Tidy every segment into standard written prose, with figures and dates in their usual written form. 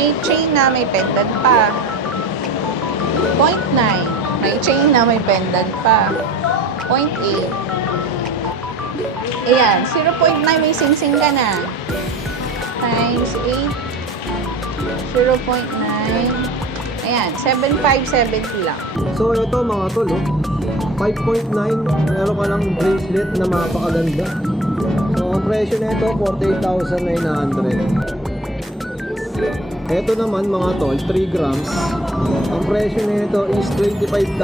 may chain na may pendant pa. 0.9. May chain na may pendant pa. 0.8. Ayan, 0.9 may sing-sing ka na. Times 8. 0.9. Ayan, 7,570 lang. So ito mga tol, 5.9, meron ka ng bracelet na mapakaganda. So ang presyo na ito, 48,900. Ito naman mga tol, 3 grams. Ang presyo na ito is 25,000.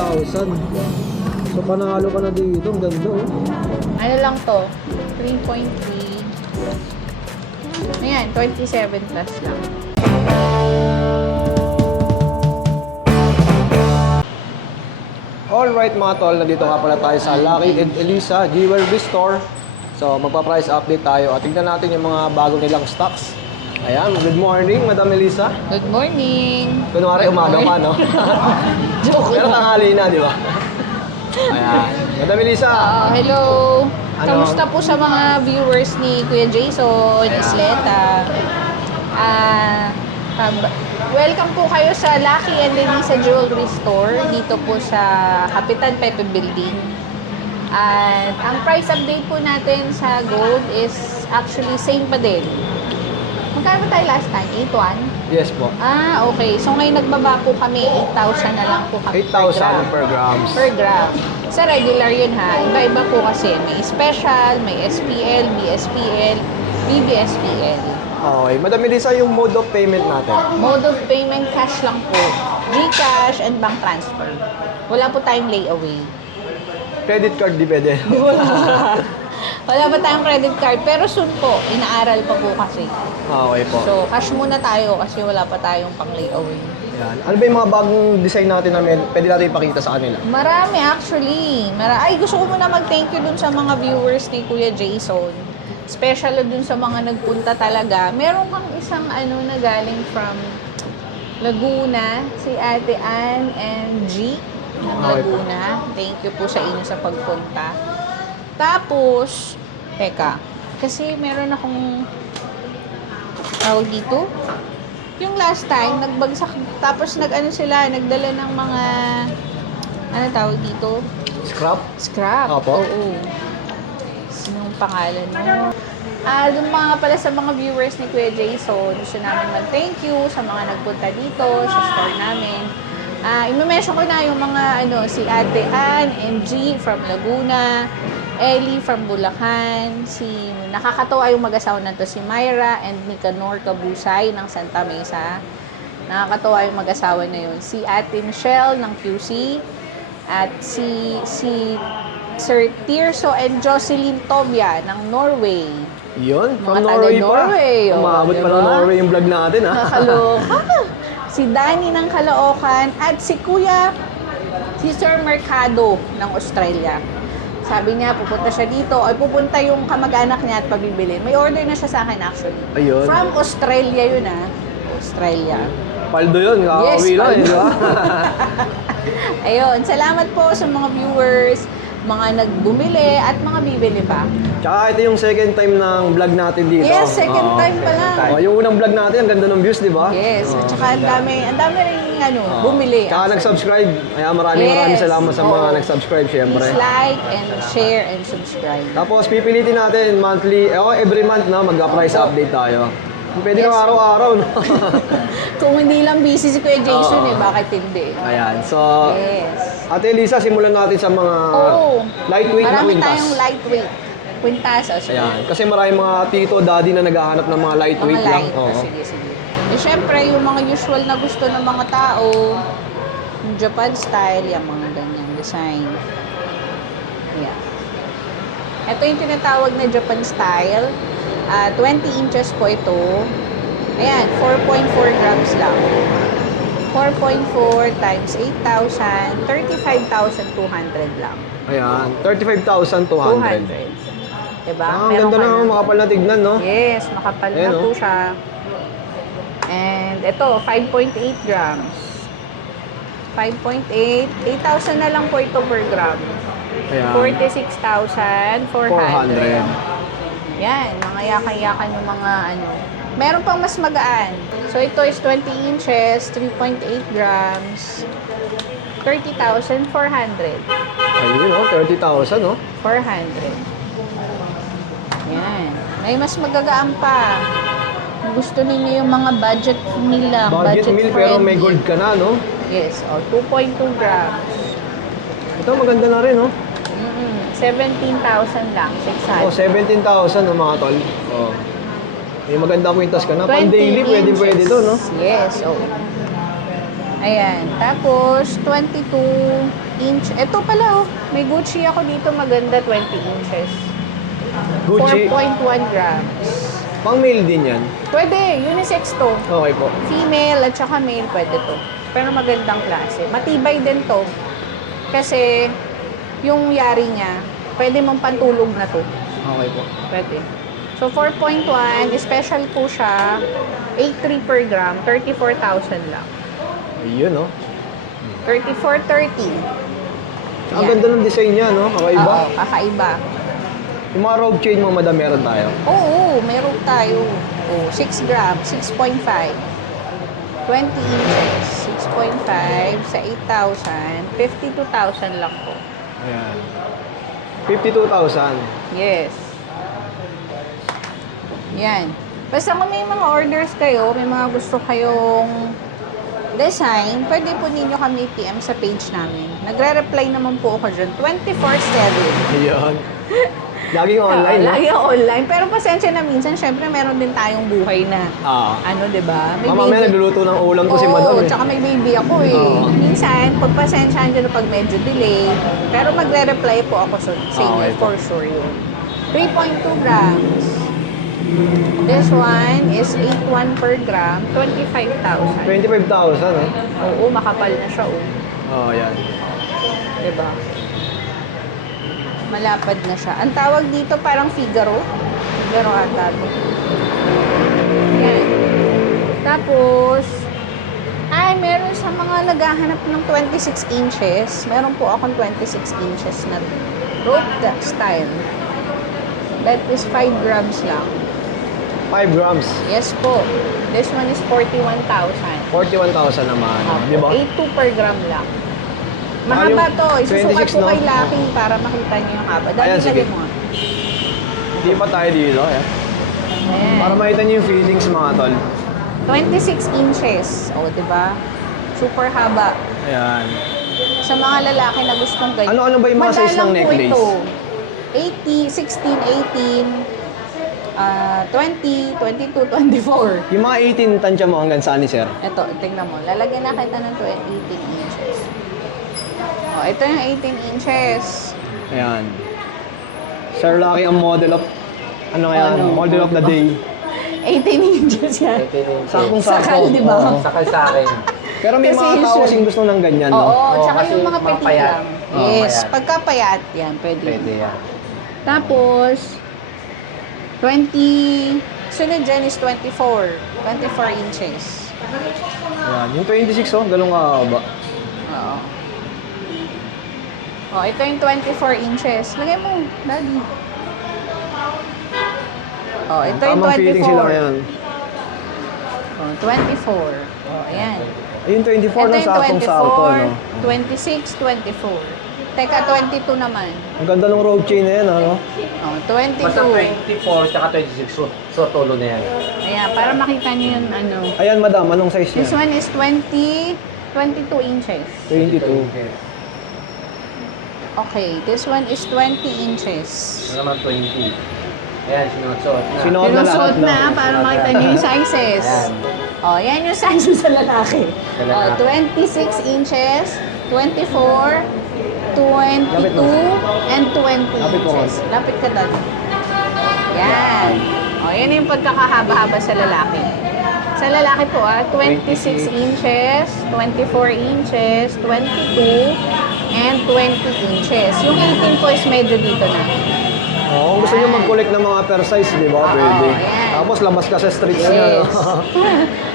So panalo ka na dito, ang ganda Ano lang to? 3.3. Ayan, 27 plus lang. Alright mga tol, nandito nga pala tayo sa Lucky and Elisa Jewelry Store. So magpa-price update tayo at tignan natin yung mga bago nilang stocks. Ayan, good morning Madam Elisa. Good morning! Kunwari umaga pa, no? Joke Pero lang. tanghali na, di ba? Ayan. Madam Elisa. Hello! Ano? Kamusta po sa mga viewers ni Kuya Jason, Ayan. Isleta? Welcome po kayo sa Lucky and Elisa Jewelry Store dito po sa Kapitan Pepe Building. At ang price update po natin sa gold is actually same pa din. Magkano ba tayo last time? 8,100? Yes po. Okay. So ngayon nagbaba po kami, 8,000 na lang po kami 8,000 per grams. per gram. Sa regular yun ha. Iba-iba po kasi. May special, may SPL, BSPL, BBSPL. Okay. Madam Elisa, yung mode of payment natin. Mode of payment, cash lang po. GCash and bank transfer. Wala po tayong layaway. Credit card, di pwede. Wala pa tayong credit card. Pero soon po, inaaral pa po kasi. Okay po. So, cash muna tayo kasi wala pa tayong pang layaway. Yan. Ano ba yung mga bagong design natin na pwede natin ipakita sa kanila? Marami actually. Ay, gusto ko muna mag-thank you dun sa mga viewers ni Kuya Jason. Special dun sa mga nagpunta talaga. Meron kang isang na galing from Laguna, si Ate Ann and G ng Laguna. Thank you po sa inyo sa pagpunta. Tapos, teka, kasi meron akong tawag dito. Yung last time, nagbagsak, tapos nagdala ng mga, tawag dito? Scrap. Opo. Oo. Sinong pangalan mo? Doon mga pala sa mga viewers ni Kuya Jason, gusto namin mag-thank you sa mga nagpunta dito sa store namin. I-mention ko na yung mga si Ate Ann and G from Laguna, Ellie from Bulacan, nakakatawa yung mag-asawa na to, si Myra and Nicanor Cabusay ng Santa Mesa. Nakakatawa yung mag-asawa na yun. Si Ate Michelle ng QC at si Sir Tirso and Jocelyn Tobia ng Norway. Yun, from Mga Norway pa. taga-Norway, Umabot pa ng Norway yung vlog natin, ha? Nakakaloka. Si Danny ng Caloocan at si Sir Mercado ng Australia. Sabi niya, pupunta siya dito, ay pupunta yung kamag-anak niya at pabibili. May order na siya sa akin actually. Ayun. From Australia yun Australia. Paldo yun, kakauwi lang, paldo. di ba? Ayun, salamat po sa mga viewers, mga nagbumili at mga bibili pa. Tsaka ito yung second time ng vlog natin dito. Yes, second time pa lang. Yung unang vlog natin, ang ganda ng views, di ba? Yes, at saka ang dami rin bumili. Tsaka nag-subscribe. Kaya maraming salamat sa mga nag-subscribe, syempre. Please like and share and subscribe. Tapos pipilitin natin monthly, every month na mag-price update tayo. Pwede Yes. na araw-araw, no? Kung hindi lang busy si Kuya Jason bakit hindi? Ayan, so... Yes. Ate Elisa, simulan natin sa mga lightweight na Marami kwintas. tayong lightweight. Quintasas. Ayan, kasi maraming mga tito, daddy na naghahanap ng mga lightweight Mga lang. light. Oo. Sige. Syempre, yung mga usual na gusto ng mga tao, yung Japan style, yung mga ganyang design. Ayan. Ito yung tinatawag na Japan style. 20 inches po ito. Ayan, 4.4 grams lang. 4.4 times 8,000, 35,200 lang. Ayan, 35,200. 200. Diba? Ang Meron ganda ka na, na- makapal na tignan, no? Yes, makapal na Ayan, po oh. siya. And ito, 5.8 grams. 5.8. 8,000 na lang po ito per gram. Ayan. 46,400. 400. Yan, mga yakan-yakan yung mga Meron pang mas magaan. So, ito is 20 inches, 3.8 grams, 30,400. Ayun, oh, 30,000, oh. 400. Yan. May mas magagaan pa. Kung gusto ninyo yung mga budget meal lang, Budget meal pero may gold ka na, no? Yes, 2.2 grams. Ito, maganda na rin, oh. 17,000 lang, 600. Oh, 17,000, oh, mga tol. Oh. May maganda kwintas ka na. Pang 20 daily, pwede inches. to, no? Yes, Ayan. Tapos, 22 inch. Ito pala, oh. May Gucci ako dito, maganda, 20 inches. Gucci. 4.1 grams. Pang male din yan. Pwede, unisex to. Okay po. Female at saka male, pwede to. Pero magandang klase. Matibay din to. Kasi, yung yari niya, pwede mong pantulog na to. Okay po. Pwede. So, 4.1, special po siya. 8.3 per gram, 34,000 lang. Ayun, oh. 34.30. Ang ganda ng design niya, no? Kakaiba. Oo, kakaiba. Yung mga rope chain mo, madam, meron tayo. Oo, meron tayo. 6 grams, 6.5. 20 inches, 6.5 sa 8,000, 52,000 lang po. Ayan. 52,000. Yes. Yan. Basta kung may mga orders kayo, may mga gusto kayong design, pwede po ninyo kami PM sa page namin. Nagre-reply naman po ako dyan 24/7. Ayun. Laging online, no? Lagi online. Pero pasensya na minsan, syempre meron din tayong buhay na di ba? May Mamaya nagluluto ng ulam ko si madam, eh. tsaka may baby ako eh. Oo. Minsan, pagpasensyahan nyo na pag medyo delay. Pero magre-reply po ako sa inyo, Okay po. for sure yun. 3.2 grams. This one is 8.1 per gram, 25,000. 25,000, eh. Oo, makapal na siya, Oh, yan. Diba? Malapad na siya. Ang tawag dito parang Figaro. Figaro ata to. Yan. Tapos, meron sa mga naghahanap ng 26 inches. Meron po akong 26 inches na rope style. That is 5 grams lang. 5 grams. Yes po. This one is 41,000. 41,000 naman. Di ba? 8.2 per gram lang. Mahaba yung to. Isusukat 26, po no? kay Lucky para makita niyo yung haba. Ayan, sige. Dali mo. Hindi pa tayo dito, eh. Ayan. Para makita niyo yung feelings, mga tol. 26 inches. O, di ba? Super haba. Ayan. Sa mga lalaki na gustong ganyan. Ano-ano ba yung mga size ng Madalang po necklace? ito. 80, 16, 18, 20, 22, 24. Yung mga 18 tansya mo hanggang saan ni sir? Ito, tingnan mo. Lalagyan na kita ng 18 inches. O, ito yung 18 inches. Ayan. Sir Lucky ang model of, ano kaya, Ano? model of the day. 18 inches yan. Sakong-sako. Sakal, di ba? Oo. Sakal sa akin. Pero may Kasi mga tao usually- kasing gusto ng ganyan, no? Oo, tsaka kasi yung mga mga petit payat. lang. Oo, Yes, payat. pagka payat yan, pwede. Pwede yan. Tapos, 20, sunod dyan is 24. 24 inches. Ayan. Yung 26, oh, ganun kahaba. Oo. Oh, ito yung 24 inches. Lagay mo, daddy. Oh, ito yung Tamang fitting sila 24. ngayon. Oh, 24. Oh, ayan. Ayun, 24 Ito na yung sakong-sako, 24, no? 26, 24. Teka, 22 naman. Ang ganda ng rope chain na yan, ano? Oh, 22. Basta 24 tsaka 26, so tulo na yan. Ayan, para makita niyo yung ano. Ayan, madam, anong size This niya? one is 22 inches. 22. Okay, this one is 20 inches. Ano naman 20. Ayan, sinusuot na. Sinuot na lahat, Pinusot no? na para makita niyo yung sizes. Ayan. Oh, yan yung sizes sa lalaki. Sa lalaki. Oh, 26 inches, 24, 22, and 20 Lapit mo, inches. Lapit ka doon. Yan. Oh, yan yung pagkakahaba-haba sa lalaki. Sa lalaki po 26 inches, 24 inches, 22, and 20 inches. Yung 18 po is medyo dito na. Oo, kung gusto nyo mag-collect ng mga per size, di ba? Pwede. ayan. Tapos labas ka sa streets niya, no? Yes.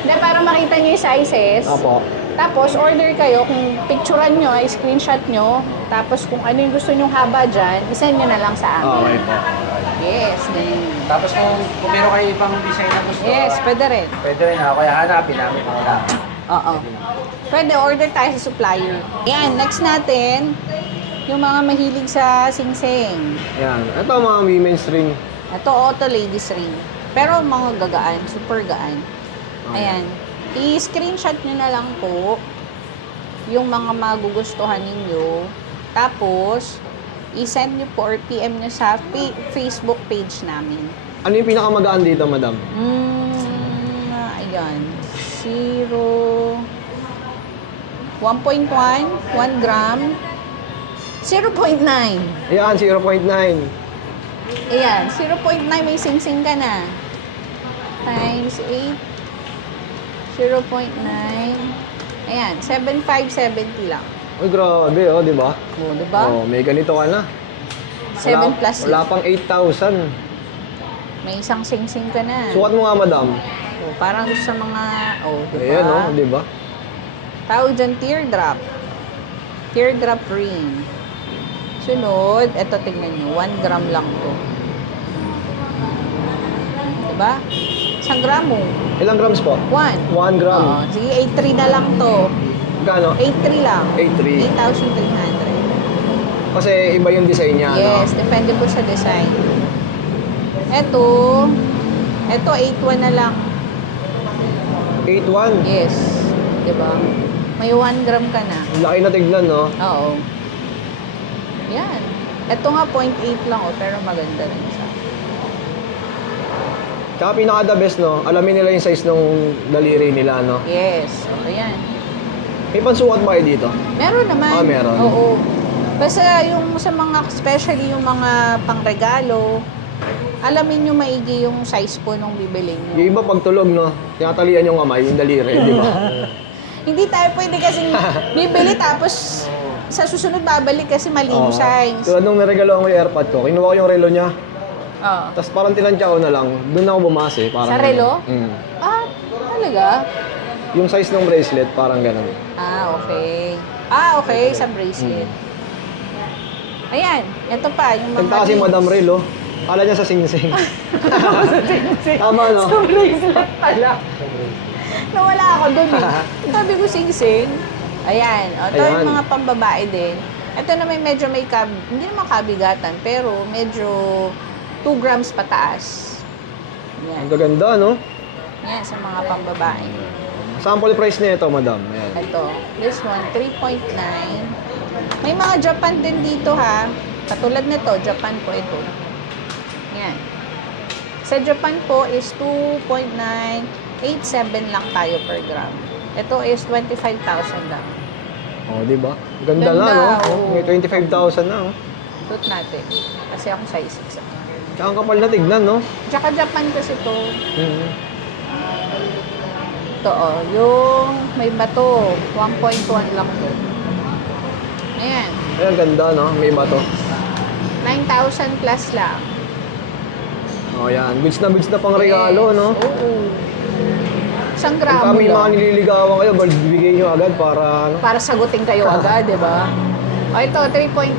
Then, para makita niyo yung sizes. Apo. Tapos, order kayo. Kung picturean nyo, ay screenshot nyo. Tapos, kung ano yung gusto nyong haba dyan, isend nyo na lang sa amin. Okay po. Yes, ganun. Tapos kung meron kayo ibang design na gusto, Yes, pwede rin. pwede rin ako. Kaya hanapin namin kung wala. Oo. Pwede, order tayo sa supplier. Ayan, next natin, yung mga mahilig sa singsing. Ayan. Ito mga women's ring. Ito, auto ladies ring. Pero mga gagaan, super gaan. Ayan. I-screenshot nyo na lang po yung mga magugustuhan ninyo. Tapos, i-send nyo po or PM nyo sa Facebook page namin. Ano yung pinakamagaan dito, madam? Ayan. 1.1, 1 gram, 0.9. Ayan, 0.9. Ayan, 0.9 may sing-sing ka na. Times 8, 0.9. Ayan, 7,570 lang. Uy, grabe, oh, di ba? O, diba? Oh, may ganito ka na. 7 plus Wala lang. pang 8,000. May isang sing-sing ka na. Sukat mo nga, madam. O, parang sa mga, diba? Ayan, oh, di ba? Tawag dyan, teardrop. Teardrop ring. Sunod, eto tignan nyo, 1 gram lang to. Diba? 1 gramo. Ilang grams po? 1. 1 gram. Oo. Sige, 8.3 na lang to. Gano? 8.3 lang. 8.3. 8,300. Kasi iba yung design niya, Yes, depende po sa design. Eto, 8.1 na lang. 8.1. Yes. Diba? May 1 gram ka na. Ang laki na tignan, no? Oo. Yan. Ito nga 0.8 lang pero maganda rin siya. Tsaka pinaka-the best, no? Alamin nila yung size ng daliri nila, no? Yes. Okay yan. May pansukat ba kayo dito? Meron naman. Ah, meron. Oo. Basta yung sa mga, especially yung mga pangregalo, alamin nyo maigi yung size po nung bibilin nyo. Yung iba pagtulog, no? Tinatalian yung kamay, yung daliri, di ba? Hindi tayo pwede kasing bibili tapos sa susunod babalik kasi mali yung size. Tulad nung niregalo ko yung AirPod ko, kinuha ko yung relo niya. Oo. Tapos parang tinansya ko na lang, doon ako bumase. Parang Sa relo? Mm. Ah, talaga? Yung size ng bracelet, parang ganun. Ah, okay. Ah, okay. Sa bracelet. Ayan. Ito pa. Yung mga Kanta kasi rings. Madam Relo, kala niya sa sing-sing. Tama, no? Sa bracelet pala. Nawala ako dun eh. Sabi ko sing-sing. Ayan. O, ito Ayan. yung mga pambabae din. Ito na medyo may hindi naman kabigatan, pero medyo 2 grams pataas. Ang Yan. gaganda, no? Yan, sa mga pambabae. Sample price na ito, Madam. Ayan. Ito. This one, 3.9. May mga Japan din dito ha. Katulad nito, Japan po ito. Yan. Sa Japan po is 2.987 lang tayo per gram. Ito is 25,000 lang. Oh, di ba? Ganda Ganda, na, no? oo. May 25,000 na, oh. Suot natin. Kasi ako size 6. Tsaka ang kapal na tignan, no? Tsaka Japan kasi to. Mhm. Ito oh, yung may bato. 1.1 lang to. Ayan. Ayan, ganda, no? May iba to. 9,000 plus lang. Oh, yan. Goods na pang regalo, Yes. no? Oo. Isang Kung gramo kami mga lang. nililigawan kayo, bigay nyo agad para, ano? Para sagutin kayo agad, di ba? O ito, 3.9.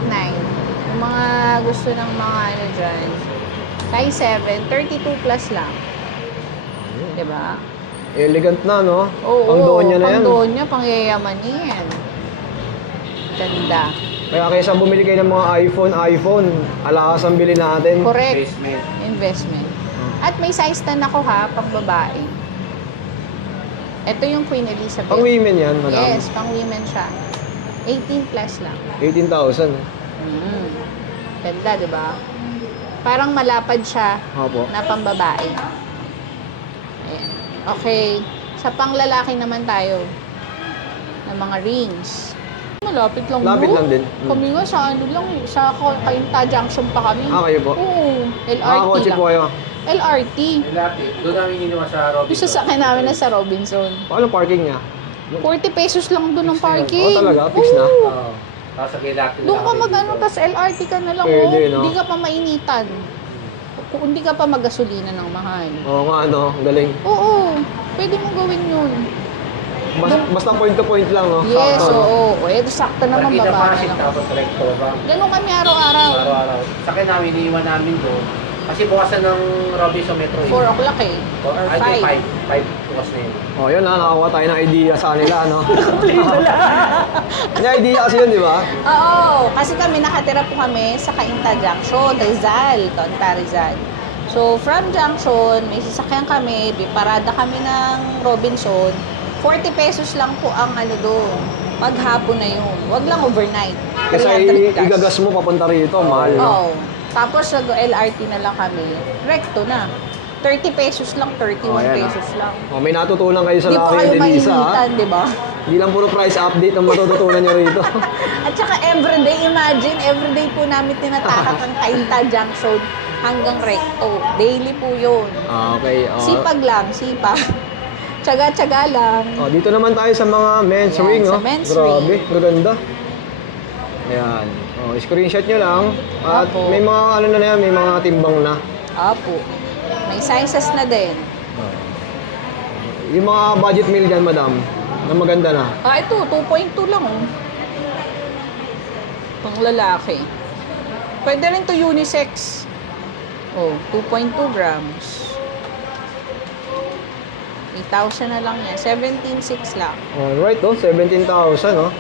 Yung mga gusto ng mga ano dyan. Size 7, 32 plus lang. Di ba? Elegant na, no? Oo. Pang doon niya na yan. Pang doon niya, pang yayaman yan. Ganda. Kaya kaysa bumili kayo ng mga iPhone, alakas ang bili natin. Correct. Basement. Investment. At may size 10 ako ha, pang babae. Ito yung Queen Elizabeth. Pang women yan, madam. Yes, pang women siya. 18 plus lang. 18,000. Ganda, di ba? Parang malapad siya Opo. na pambabae. Ayan. Okay. Sa panglalaki naman tayo ng mga rings. Malapit lang Lapit bro. lang din. Kami nga sa ano lang, sa Cainta Junction pa kami. Ah, kayo po? Oo. LRT Nakakotse lang. po kayo. LRT. Dati, doon namin ginawa sa Robinson. Yung sasakyan namin na sa Robinson. Paano parking niya? 40 pesos lang doon ng Fix na yun. parking. Oh, talaga? Fix na? Oo. Oo. Tapos sa Kilaki Doon ka mag-ano, tapos LRT ka na lang, Pwede, oh. no? Hindi ka pa mainitan. Kung hindi ka pa magasolina ng mahal. Oo nga, ano? Galing. Oo, pwede mo gawin yun. Basta point to point lang, no? Yes, Sakto, no? oo. Eh, sakto naman Kita baba na Pasig, lang. tapos recto ba? Ganun kami araw-araw. Araw-araw. Sa akin namin, iniiwan namin doon. Kasi bukasan ng Robinson Metro 4 o'clock eh. Or I 5. think 5 bukas na yun. Oh, yun na, nakakuha tayo ng idea sa kanila, no? May idea kasi yun, di ba? Oo, kasi kami nakatira po kami sa Cainta Junction, Rizal, Cainta Rizal. So, from Junction, may sasakyan kami, di parada kami ng Robinson. 40 pesos lang po ang ano doon. Maghapon na yun. Wag lang overnight. Kasi 300 plus. igagas mo papunta rito, mahal, no? Oo. Tapos nag-LRT na lang kami. Recto na. 30 pesos lang, 31 Oh, ayan, pesos lang. Oh, may natutunan kayo sa Hindi po Lucky kayo and Elisa, ha? mainitan, di ba? Hindi lang puro price update ang matututunan nyo rito. At saka everyday, imagine, everyday po namin tinatakak ang Cainta Junction hanggang Recto. Daily po yun. Ah, okay. Oh. Sipag lang, sipag. Tsaga-tsaga lang. Oh, dito naman tayo sa mga men's Ayan, ring, sa oh. men's Grabe, ring. maganda. Ayan. Oh, screenshot nyo lang. At Apo. may mga ano na yan, may mga timbang na. Apo. May sizes na din. Oh. Yung mga budget meal dyan, madam, na maganda na. Ah, ito, 2.2 lang, oh. Pang lalaki. Pwede rin to unisex. Oh, 2.2 grams. 8,000 na lang yan. 17,600 lang. Alright, oh, 17,000, oh.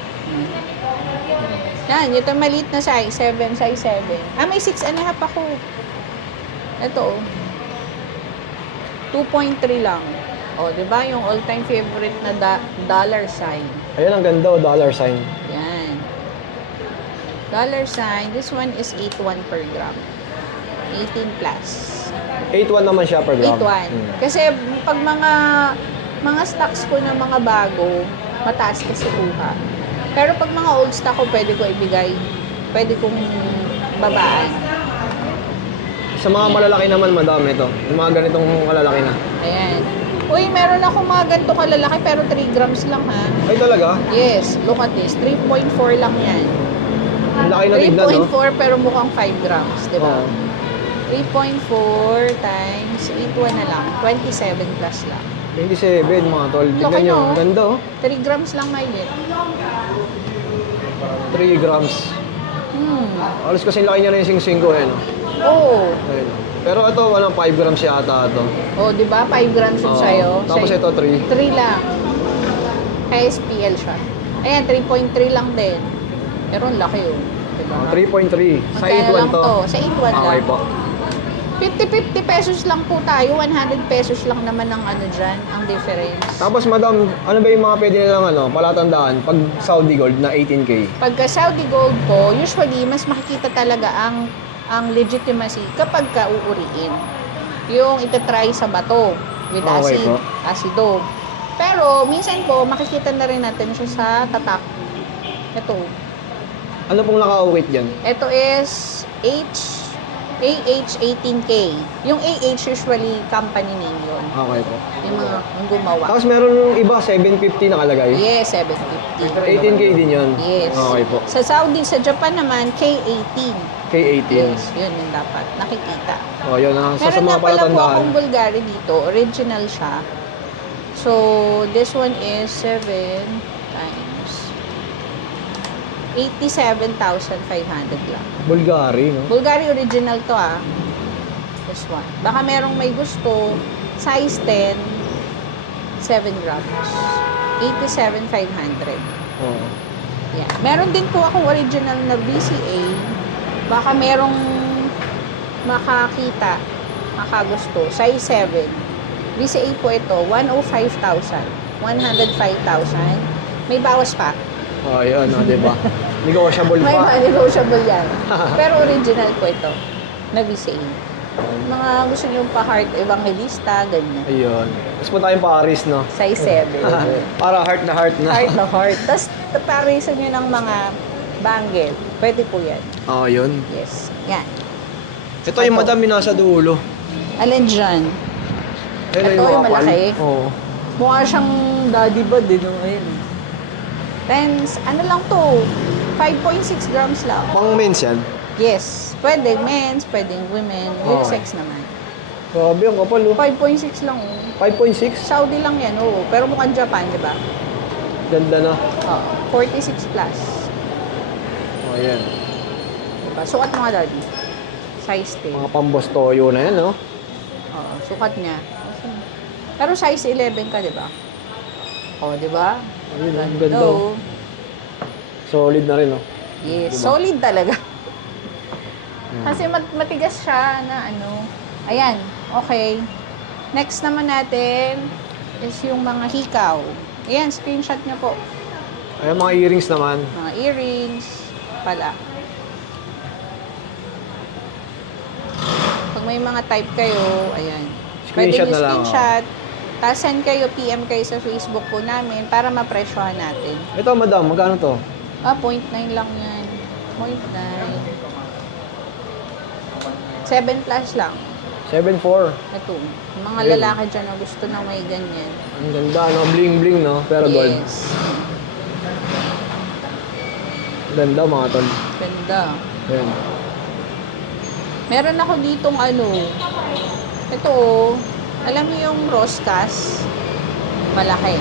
Yan, ito maliit na size. 7, size 7. Ah, may 6 and a half ako. Ito, oh. 2.3 lang. O, di ba? Yung all-time favorite na dollar sign. Ayan, ang ganda, oh, dollar sign. Yan. Dollar sign. This one is 8.1 per gram. 18 plus. 8.1 naman siya per gram. 8.1. Kasi pag mga stocks ko na mga bago, mataas kasi kuha. Pero pag mga old stock ko, pwede ko ibigay. Pwede kong babaan. Sa mga malalaki naman, madam, ito. Yung mga ganitong malalaki na. Ayan. Uy, meron ako mga ganito kalalaki pero 3 grams lang ha. Ay, talaga? Yes, look at this. 3.4 lang yan. Ang laki na tignan, no? 3.4 pero mukhang 5 grams, di ba? Oo. 3.4 times 8.1 na lang. 27 plus lang. 27, mga tol. Laki Tignan nyo. no? Ang ganda, oh. 3 grams lang mahigit. 3 grams. Alos kasi laki niya na yung sing-sing ko, eh, no? Oo. Ayun. Pero ito, walang 5 grams yata ito. Oh, di ba? 5 grams yun Oo. sa'yo. Tapos Sa'yo. ito, 3. 3 lang. KSPL siya. Ayan, 3.3 lang din. Pero ang laki oh. Diba? 3.3. Sa Magkano 8.1 lang to. Sa 8.1 lang. Okay po. 50 pesos lang po tayo. 100 pesos lang naman ang ano dyan, ang difference. Tapos, madam, ano ba yung mga pwede nilang palatandaan pag Saudi Gold na 18K? Pagka Saudi Gold po, usually, mas makikita talaga ang legitimacy kapag ka uuriin. Yung itatry sa bato with Okay acid, po. acido. Pero, minsan po, makikita na rin natin siya sa tatak. Ito. Ano pong naka-weight dyan? Ito is AH18K. Yung AH usually company name yun. Okay po. Yung mga yung gumawa. Tapos meron yung iba, 750 nakalagay. Yes, 750. 18K din yun. Yes. Okay po. Sa Saudi, sa Japan naman, K18. K18. Yes, yun yung dapat nakikita. O, yun na. So, sa Meron mga nga pala po palatandaan. akong Bulgari dito. Original siya. So, this one is 7 times 87,500 lang. Bulgari, no? Bulgari original to ah. This one. Baka merong may gusto. Size 10, 7 grams. 87,500. Oo. Yan. Meron din po akong original na BCA. Baka merong makakita, makagusto. Size 7. BCA po ito, 105,000. 105,000. May bawas pa. Oh, yun, no, diba? Negotiable May pa. negotiable yan. Pero original po ito, na BCA. Mga gusto nyo pa heart evangelista, ganyan. Ayun. Tapos po tayong Paris, no? Size 7. Para heart na heart na. Heart na heart. Tapos, parisan nyo ng mga bangle. Pwede po yan. Oh, yun. Yes. Yan. Ito yung madam yung nasa dulo. Alin dyan? Ayun, Ito yung kapal. malaki? Oo. Mukha siyang daddy bod din. Ayun. Times, ano lang to? 5.6 grams lang. Pang men's yan. Yes. Pwede men's, pwedeng women. Unisex naman. Grabe, ang kapal, oh. 5.6 lang oh. 5.6? Saudi lang yan oh. Pero mukhang Japan, di ba? Ganda na. Oh, 46 plus. Oh, yan. Diba? Sukat mo nga daddy. Size 10. Mga pambos toyo na yan, no? Oo, sukat niya. Pero size 11 ka, di ba? O, di ba? Ayun, ang ganda. Oh. So, Solid na rin, no? yes, Diba? solid talaga. Ayan. Kasi matigas siya na ano. Ayan, okay. Next naman natin is yung mga hikaw. Ayan, screenshot niyo po. Ayan, mga earrings naman. Mga earrings pala. Pag may mga type kayo, ayan. Screenshot Pwede na lang, screenshot. Tapos send kayo, PM kayo sa Facebook po namin para mapresyohan natin. Ito, madam, magkano to? 0.9 lang yan. 0.9. 7 plus lang. 7.4. Ito. Yung mga Ayun. lalaki dyan na gusto na may ganyan. Ang ganda, no? Bling-bling, no? Pero gold. Yes. Ganda, mga tol. Ganda. Ayan. Meron ako ditong ano. Ito oh. Alam niyo yung Roscas? Malaki.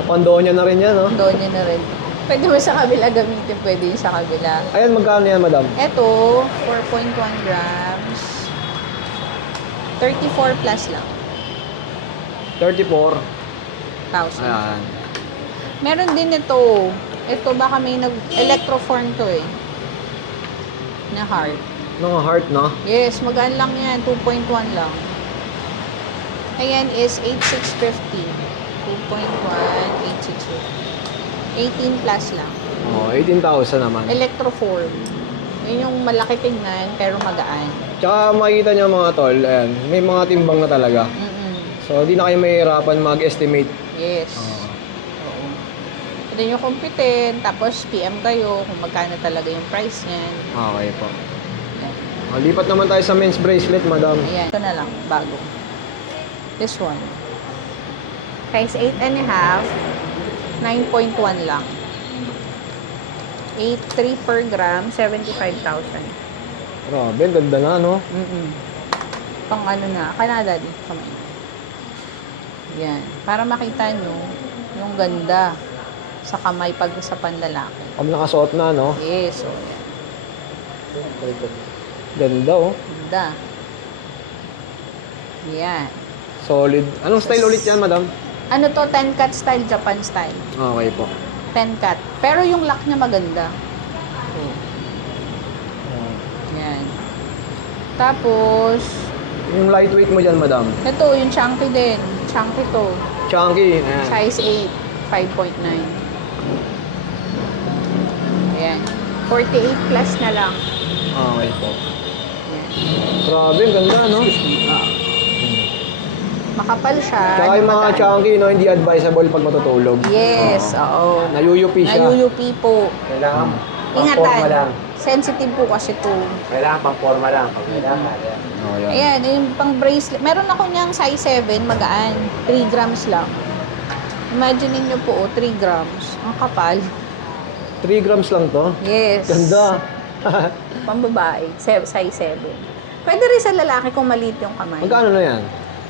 Kapandonya na rin yan, no? Doon yun na rin. Pwede mo sa kabila gamitin. Pwede yung sa kabila. Ayan, magkano yan, madam? Ito, 4.1 grams. 34 plus lang. 34. 1,000. Ayan. Meron din ito. Ito baka may electroform to eh. Na heart. Mga heart, no? Yes, magaan lang yan. 2.1 lang. Ayan is 8,650. 2.1, 8,650. 18 plus lang. Oh, 18,000 naman. Electroform. Yun yung malaki tignan pero magaan. Tsaka makikita nyo mga tol, ayan, may mga timbang na talaga. Mm-mm. So, di na kayo mahihirapan mag-estimate. Yes. Oo. Pwede nyo kumpitin, tapos PM kayo kung magkano talaga yung price niyan. Okay po. Ayan. Lipat naman tayo sa men's bracelet, madam. Ayan. Ito na lang, bago. This one. Size 8.5, 9.1 lang. 8.3 per gram, 75,000. Grabe, ang ganda na, no? Pang ano na, Canada din. Kamay. Yan. Para makita nyo yung ganda sa kamay pag sa panlalaki. Pag nakasuot na, no? Yes, so yan. Ganda, oh. Ganda. Yan. Solid. Anong style ulit yan, madam? Ano to, 10 cut style, Japan style. Okay po. 10 cut. Pero yung lock niya maganda. Yan. Tapos, Yung lightweight mo dyan, madam? ito, yung chunky din. Chunky to. Chunky. Ayan. Size 8, 5.9. Ayan. 48 plus na lang. Okay po. Ayan. Grabe, ang ganda, no? Makapal siya. Tsaka yung mga magaan. chunky, no? Hindi advisable pag matutulog. Yes, oo. Nayuyupi siya. Nayuyupi po. Kailangan Ingatan. Sensitive po kasi to. Kailangan pang forma lang. Pag kailangan. Oh, yan. Ayan, yung pang bracelet. Meron ako niyang size 7, magaan. 3 grams lang. Imagine niyo po, 3 grams. Ang kapal. 3 grams lang to. Yes. Ganda. Pang babae, size 7. Pwede rin sa lalaki kung maliit yung kamay. Magkano na yan?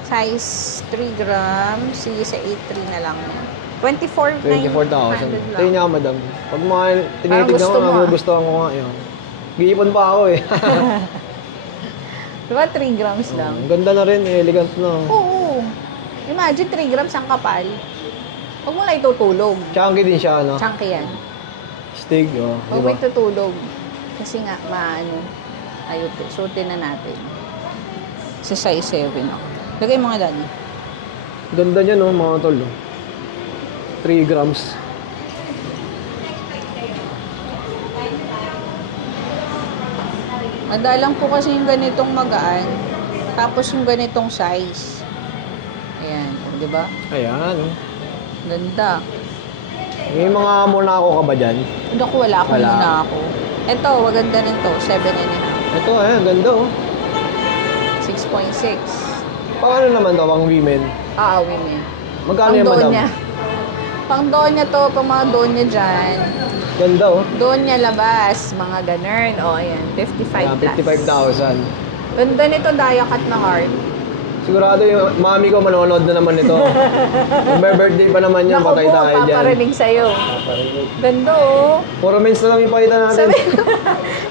Size 3 grams, sige sa 8.3 na lang yan. 24,900 24,000. lang. Tingin niya, madam. Pag mga tinitignan gusto ko, mo, nagugustuhan ko nga yun. Giipon pa ako eh. Diba 3 grams lang? Ang ganda na rin, elegant na. Oo. Imagine 3 grams ang kapal. Huwag mo na itutulog. Chunky din siya, no? Chunky yan. Stig, oh. Huwag mo Diba? itutulog. Kasi nga, maano. Ayun, suotin na natin. Sa size 7 ako. Lagay mo nga, Daddy. Ganda niya, no, mga tol. 3 grams. Madalang po kasi yung ganitong magaan. Tapos yung ganitong size. Ayan, di ba? Ayan. Ganda. May mga monako ka ba dyan? Hindi ko wala akong Wala. muna ako. Ito, maganda rin to. 7.5. Ito, ayan, ganda, oh. 6.6. Paano naman to, pang women? Women. Magkano yan, Pang madam? donya. Pang donya to, pang mga donya dyan. Ganda, oh. Donya labas, mga ganern. O, ayan, 55 Ayan, plus. 55,000. Ganda nito, dia cut na heart. Sigurado yung mami ko manonood na naman ito. Mag-birthday pa naman yan, Naku patay po, tayo dyan. paparinig sa'yo. Ganda oh. Puro mens na lang yung pakita natin.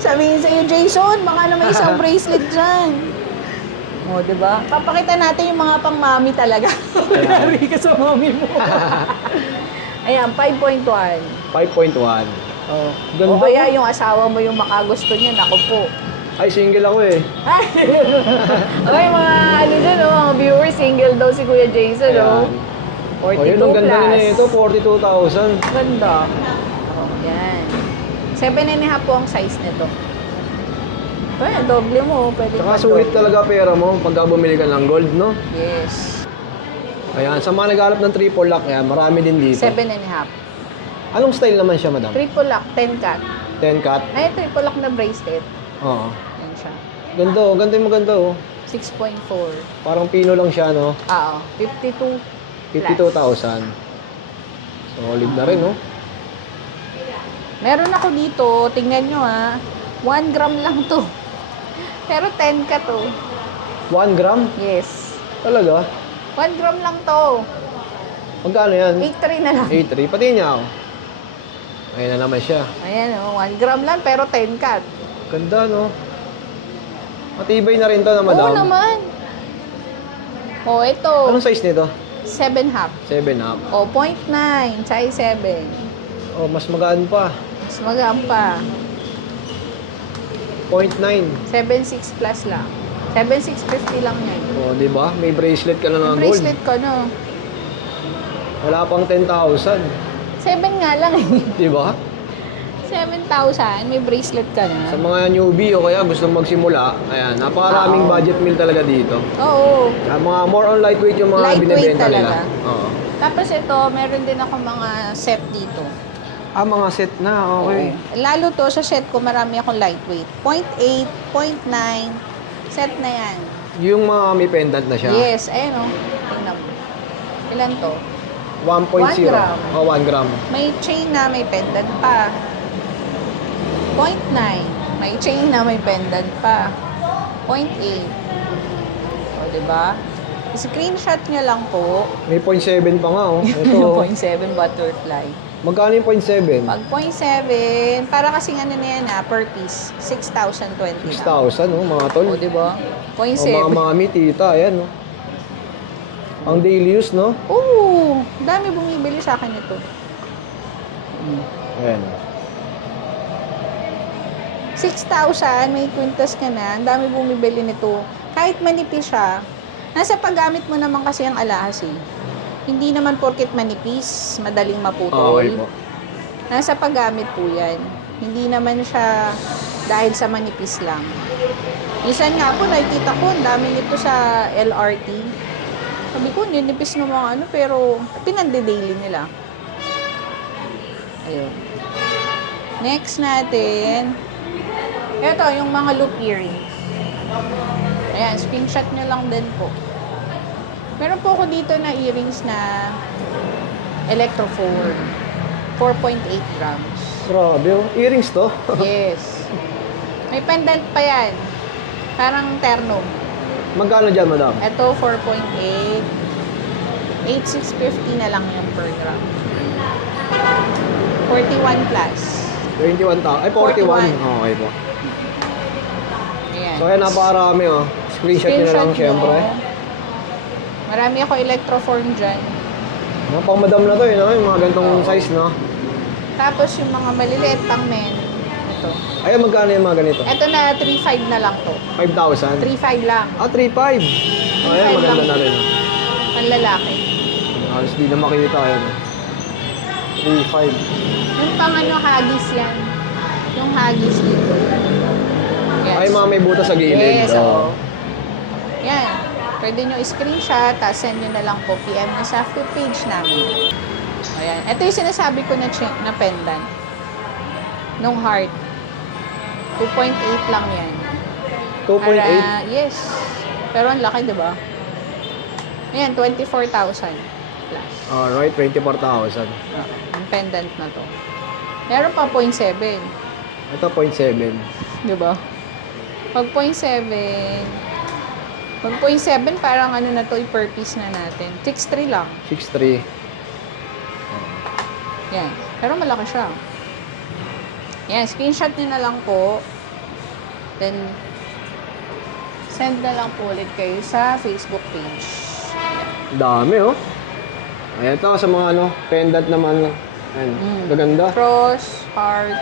Sabihin sa'yo, Jason, baka na may isang bracelet dyan. O, di ba? Papakita natin yung mga pang-mami talaga. Nari ka sa mami mo. Ayan, 5.1. 5.1. Oh. Ganda. O kaya yung asawa mo yung makagusto niya, naku po. Ay, single ako eh. Okay, mga ano dyan, oh, mga viewers, single daw si Kuya Jason, oh. Ayan. 42 yun, ang ganda plus. na ito, 42,000. Ganda. Oh, yan. 7.5 po ang size nito. Well, doble mo, pwede Tsaka pa sulit doble. talaga pera mo pagka bumili ka ng gold, no? Yes. Ayan, sa mga naghanap ng triple lock, yan, marami din dito. 7.5. Anong style naman siya, madam? Triple lock, 10 cat. 10 cat? Ay, triple lock na bracelet. Oo. Yan siya. Ganda, oh. Ganda yung maganda, oh. 6.4. Parang pino lang siya, no? Oo, 52. 52,000. Solid na rin, no? Meron ako dito, tingnan nyo ha. 1 gram lang to. Pero 10 cat to. 1 gram? Yes. Talaga? 1 gram lang to. Magkano yan? 8.3 na lang. 8.3. Pati niya, oh. Ayan na naman siya. Ayan o, 1 gram lang pero 10 cat. Ganda, no? Matibay na rin to na, madam. Oo naman. O, ito. Anong size nito? 7.5. 7.5. O, 0.9. Size 7. Oh, mas magaan pa. Mas magaan pa. 0.9. 7.6 plus lang. 7.650 lang yan. Oh, di ba? May bracelet ka na ng gold. Bracelet ko, no? Wala pang 10,000. 7 nga lang eh. Di ba? 7,000, may bracelet ka Sa na. mga newbie o kaya gustong magsimula, ayan, napakaraming Oo. budget meal talaga dito. Oo. Mga more on lightweight yung mga Lightweight binibenta nila. talaga. Oo. Tapos ito, meron din ako mga set dito. Ah, mga set na, okay. Oo. Lalo to, sa set ko, marami akong lightweight. 0.8, 0.9, set na yan. Yung mga may pendant na siya. Yes, ayan o. Tingnan mo. Ilan to? 1.0. 1 gram. Oh, 1 gram. May chain na may pendant pa. 0.9. May chain na may pendant pa. 0.8. O, diba? Screenshot nyo lang po. May 0.7 pa nga, oh. Ito, Yung oh. 0.7 butterfly. Magkano yung 0.7? Pag 0.7, para kasing ano na yan per piece, 6,020 lang. 6,000, oh, mga tol. O, diba? O, 0.7. mga mami, tita, ayan, oh. Ang daily use, no? Oo, dami bumibili sa akin ito. Ayan. 6,000, may kwintas ka na, ang dami bumibili nito. Kahit manipis siya, nasa paggamit mo naman kasi ang alahas eh. Hindi naman porket manipis, madaling maputol. Okay po. Nasa paggamit po yan. Hindi naman siya dahil sa manipis lang. Minsan nga po, nakikita ko, ang dami nito sa LRT. Sabi ko, ninipis ng mga ano, pero pinande-daily nila. Ayun. Next natin, ito, yung mga loop earrings. Ayan, screenshot nyo lang din po. Meron po ako dito na earrings na electrophore. 4.8 grams. Grabe, oh. Earrings to. Yes. May pendant pa yan. Parang terno. Magkano dyan, madam? Ito, 4.8. 8,650 na lang yung per gram. 41 plus. 21,000. Ay, 41. 41. Okay po. Ayan. So, ayan, napakarami, oh. Screenshot nyo na lang, Screenshot syempre. mo. Marami ako electroform dyan. Pang madam na to, no? Yung mga gantong size, no? Tapos yung mga maliliit pang men. Ito. Ay, magkano yung mga ganito? Ito na 3.5 na lang to. 5,000? 3.5 lang. Ah, 3,500. Ayan, 3.5 maganda lang. na rin. Panlalaki. Halos di na makita, ayan. 3,500. Yung pang ano, hagis yan. Yung hagis dito. Yes. Ay, mga may butas sa gilid. Yes, Oo. oo. Yan. Pwede nyo screenshot, tapos send nyo na lang po PM nyo sa page namin. Ayan. Ito yung sinasabi ko na pendant. Nung heart. 2.8 lang yan. 2.8? Yes. Pero ang laki, di ba? Ayan, 24,000 plus. Alright, 24,000. Ang pendant na to. Meron pa 0.7. Ito, 0.7. Di ba? Pag 0.7, 1.7, parang ano na to, per piece na natin. 6.3 lang. 6'3". Yan. Pero malaki siya. Yan, screenshot nyo na lang po. Then, send na lang po ulit kayo sa Facebook page. Dami, oh. Ayan, ito sa mga ano, pendant naman. Ayan, gaganda. Cross, heart.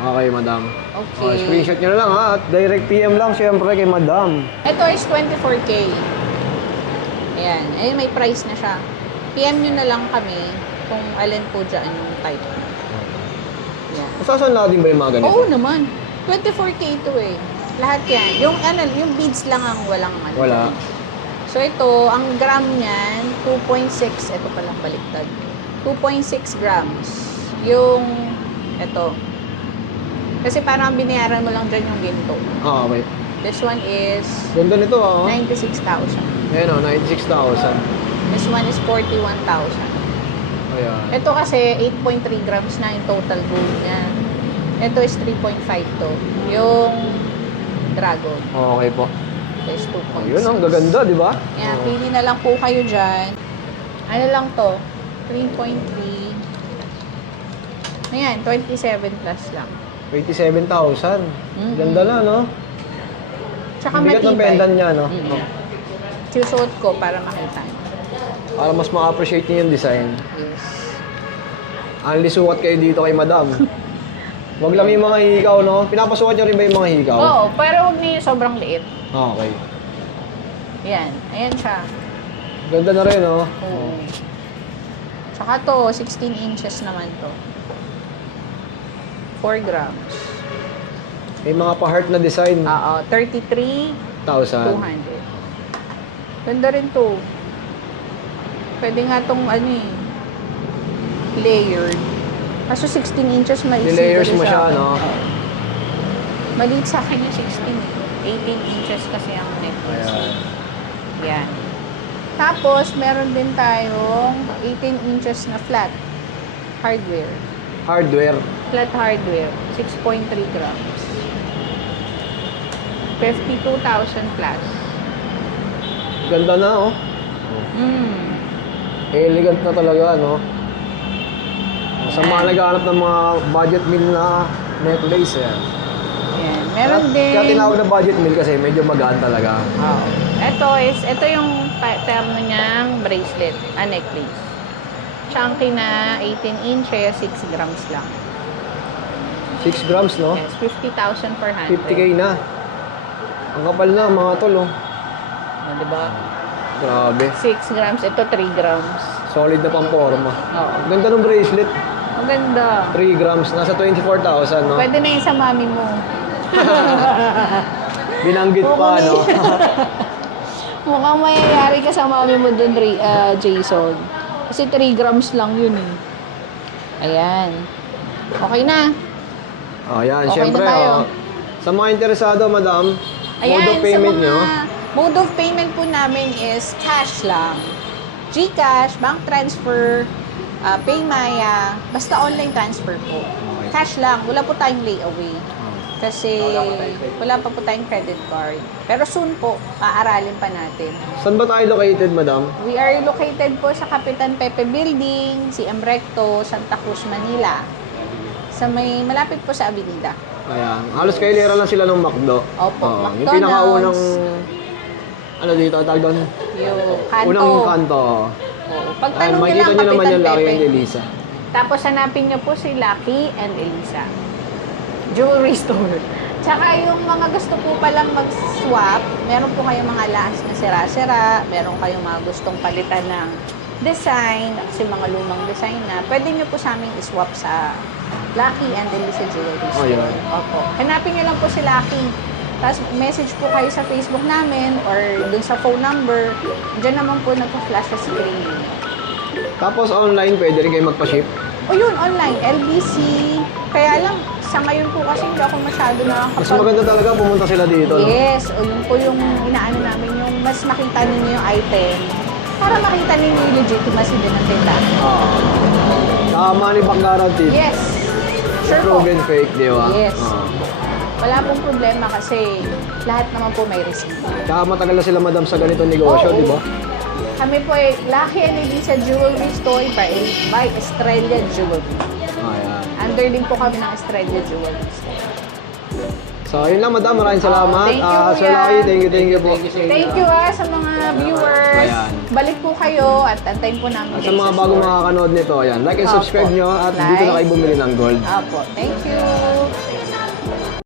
Okay, madam. Okay. Screenshot nyo na lang, ha. At direct PM lang, syempre, kay madam. Ito is 24K. Ayan. Ayun, may price na siya. PM nyo na lang kami kung alin po dyan yung type. Yan. Masasan natin ba yung mga ganito? Oo naman. 24K ito eh. Lahat yan. Yung ano, yung beads lang ang walang ano. Wala. So ito, ang gram niyan, 2.6. Ito palang baliktad. 2.6 grams. Yung, ito. Kasi parang binayaran mo lang dyan yung ginto. Ah, okay. This one is Ganda nito, ah. 96,000. Ayan, oh, 96,000. This one is 41,000. Ayan. Ito kasi 8.3 grams na yung total gold niya. Ito is 3.5 to. Yung dragon Okay po. is 2.6. Ayun, ang gaganda, di ba? Yan, pili na lang po kayo dyan. Ano lang to? 3.3. Ayan, 27 plus lang. 27,000. Mhm. Ganda na, no? Tsaka Ang bigat ng matibay. pendant niya, no? Mhm. Oh. Susuot ko para makita nyo. Para mas ma-appreciate niyo yung design. Yes. Only sukat kayo dito kay madam. Wag lang yung mga hikaw, no? Pinapasukat niyo rin ba yung mga hikaw? Oo, pero huwag niyo yung sobrang liit. Okay. Yan, ayan siya. Ganda na rin, no? Oo. Tsaka to, 16 inches naman to. 4 grams. May mga pa-heart na design. Oo, 33,200. 1,000. Ganda rin to. Pwede nga tong ano eh, layered. Kaso 16 inches maliit. Di-layers mo siya, no? Maliit sa akin yung 16. 18 inches kasi ang necklace. Ayan. Yan. Tapos, meron din tayong 18 inches na flat hardware. Hardware. Flat hardware, 6.3 grams. 52,000 plus. Ganda na, oh. Elegant na talaga, no? Sa mga naghahanap ng mga budget meal na necklace, yan. Yan. Meron din. Kaya tinawag na budget meal kasi medyo magaan talaga. Oh. Ito yung termo niyang bracelet, necklace. Chunky na 18 inches, 6 grams lang. 6 grams, no? Yes, 50,000 per 100. 50K na. Ang kapal na, mga tol, oh. Oh, diba? Grabe. 6 grams, ito 3 grams. Solid na pang-forma. Oo. Ganda ng bracelet. Maganda. 3 grams. Nasa 24,000, no? Pwede na yun sa mami mo. Binanggit pa, no? Mukhang mayayari ka sa mami mo dun, Jason. Kasi 3 grams lang yun eh. Ayan. Okay na. Oh, yan. Okay Siyempre, na tayo. oh. Sa mga interesado, madam, Ayan, mode of payment sa mga nyo. mode of payment po namin is cash lang. GCash, bank transfer, Paymaya, basta online transfer po. Cash lang, wala po tayong layaway. Kasi wala pa po tayong credit card. Pero soon po, aaralin pa natin. Saan ba tayo located, madam? We are located po sa Kapitan Pepe Building, CM Recto, Santa Cruz, Manila. Malapit po sa Avenida. Ayan. Halos kailera lang sila ng McDo. Opo, Oh, yung McDonald's. pinakaunang, ano dito, tawag doon? Yung kanto. Unang kanto. Oo. Ay, Pagtanong nyo makikita lang nyo naman Kapitan yung Lucky Pepe. and Elisa. Tapos hanapin nyo po si Lucky and Elisa. Jewelry store. Tsaka yung mga gusto po palang mag-swap, meron po kayong mga last na sira-sira, meron kayong mga gustong palitan ng design, kasi mga lumang design na, pwede nyo po sa aming iswap sa Lucky and Elisa Jewelry Oh, Store. yun. Opo. Hanapin nyo lang po si Lucky. Tapos message po kayo sa Facebook namin or dun sa phone number. Diyan naman po nagpa-flash sa screen. Tapos online, pwede rin kayo magpa-ship. O yun, online, LBC. Kaya lang, sa ngayon po kasi hindi ako masyado Mas nakakapag... maganda talaga pumunta sila dito. No? Yes, o yun po yung inaano namin, yung mas makita ninyo yung item para makita ninyo yung legitimacy din ng tindahan. Money back guarantee. Yes, sure po. Proven fake, di ba? Yes. Ah. Wala pong problema kasi lahat naman po may receipt. Kaya matagal na sila madam sa ganitong negosyo, Oo. di ba? Kami po ay Lucky and Elisa Jewelry Store by Estrella Jewelry. Ayan. Under din po kami ng Estrella Jewelry Store. So, yun lang madam. Maraming salamat. thank you, Sir Kuya. Lucky, thank you po. Thank you sa mga viewers. Ayan. Balik po kayo at antayin po namin At sa kayo mga sa bagong store. makakanood nito, ayan, like and Opo. subscribe nyo at dito na Like. kayo bumili ng gold. Apo, thank you.